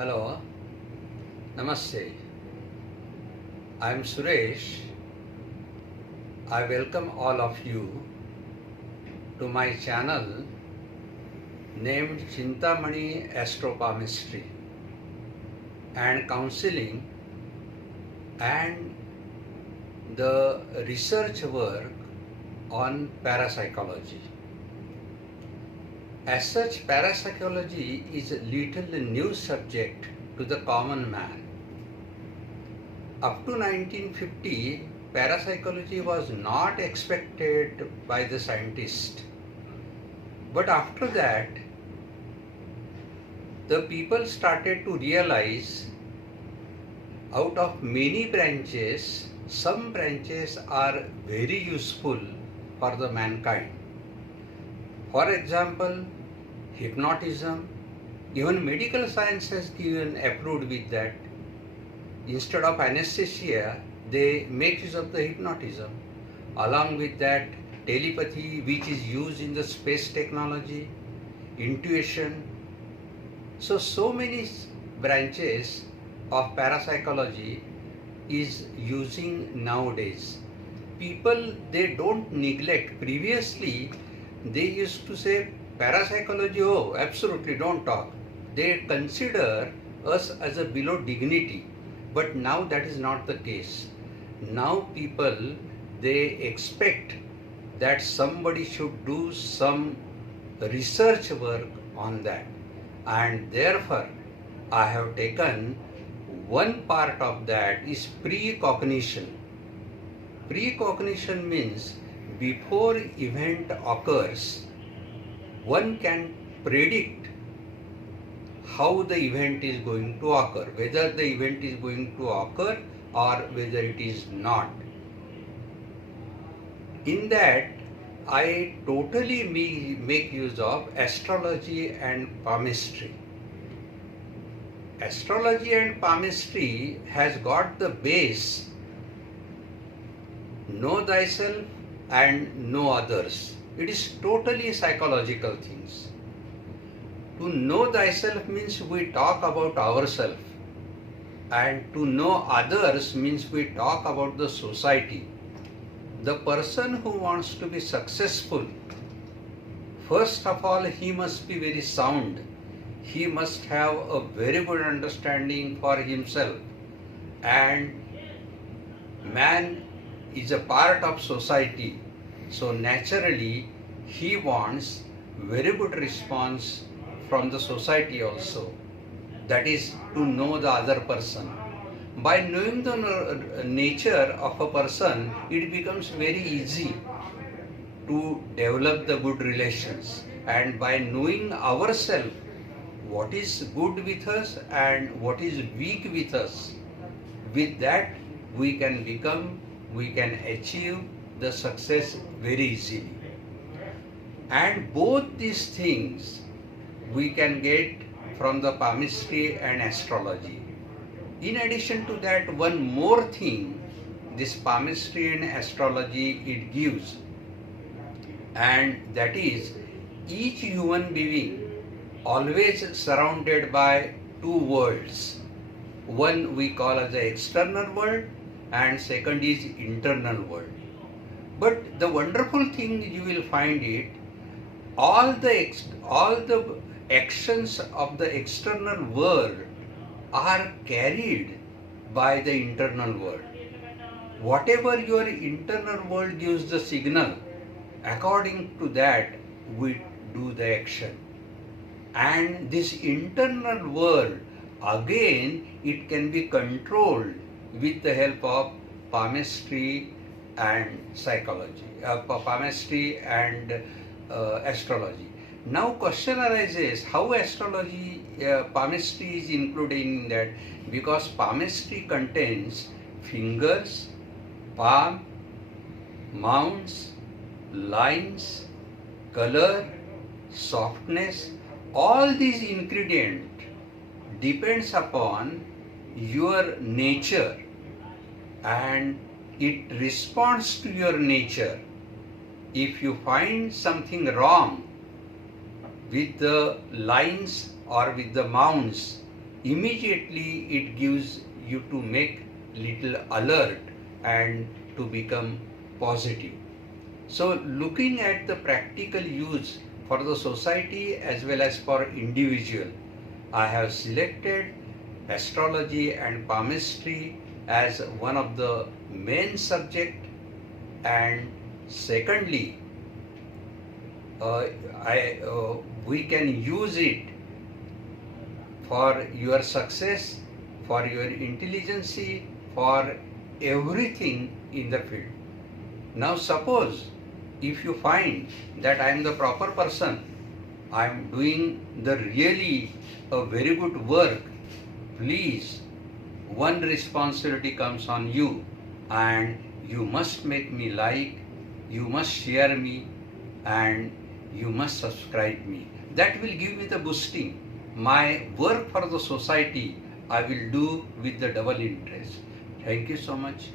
Hello, Namaste. I am Suresh. I welcome all of you to my channel named Chintamani Astropalmistry and Counseling and the research work on parapsychology. As such, parapsychology is a little new subject to the common man. Up to 1950, parapsychology was not expected by the scientists. But after that, the people started to realize out of many branches, some branches are very useful for the mankind. For example, hypnotism, even medical science has given approved with that. Instead of anesthesia, they make use of the hypnotism. Along with that, telepathy, which is used in the space technology, intuition. So many branches of parapsychology is using nowadays. People, they don't neglect. Previously, they used to say parapsychology, oh, absolutely don't talk. They consider us as a below dignity. But now that is not the case. Now people, they expect that somebody should do some research work on that. And therefore, I have taken one part of that is precognition. Precognition means before event occurs, one can predict how the event is going to occur, whether the event is going to occur or whether it is not. In that, I totally make use of astrology and palmistry. Astrology and palmistry has got the base know thyself and know others. It is totally psychological things. To know thyself means we talk about ourselves, and to know others means we talk about the society. The person who wants to be successful, first of all, he must be very sound. He must have a very good understanding for himself, and man is a part of society. So naturally, he wants very good response from the society also. That is to know the other person. By knowing the nature of a person, it becomes very easy to develop the good relations. And by knowing ourselves, what is good with us and what is weak with us, with that we can achieve the success very easily. And both these things we can get from the palmistry and astrology. In addition to that, one more thing this palmistry and astrology it gives, and that is each human being always surrounded by two worlds. One we call as the external world and second is internal world. But the wonderful thing you will find it, all the actions of the external world are carried by the internal world. Whatever your internal world gives the signal, according to that we do the action. And this internal world, again, it can be controlled with the help of palmistry and psychology, palmistry and astrology. Now question arises, how astrology, palmistry is included in that? Because palmistry contains fingers, palm, mounts, lines, color, softness. All these ingredients depends upon your nature and it responds to your nature. If you find something wrong with the lines or with the mounts, immediately it gives you to make little alert and to become positive. So looking at the practical use for the society as well as for individual, I have selected astrology and palmistry as one of the main subject, and secondly, uh, we can use it for your success, for your intelligence, for everything in the field. Now suppose if you find that I am the proper person, I am doing the really a very good work, please, one responsibility comes on you, and you must make me like, you must share me, and you must subscribe me. That will give me the boosting. My work for the society I will do with the double interest. Thank you so much.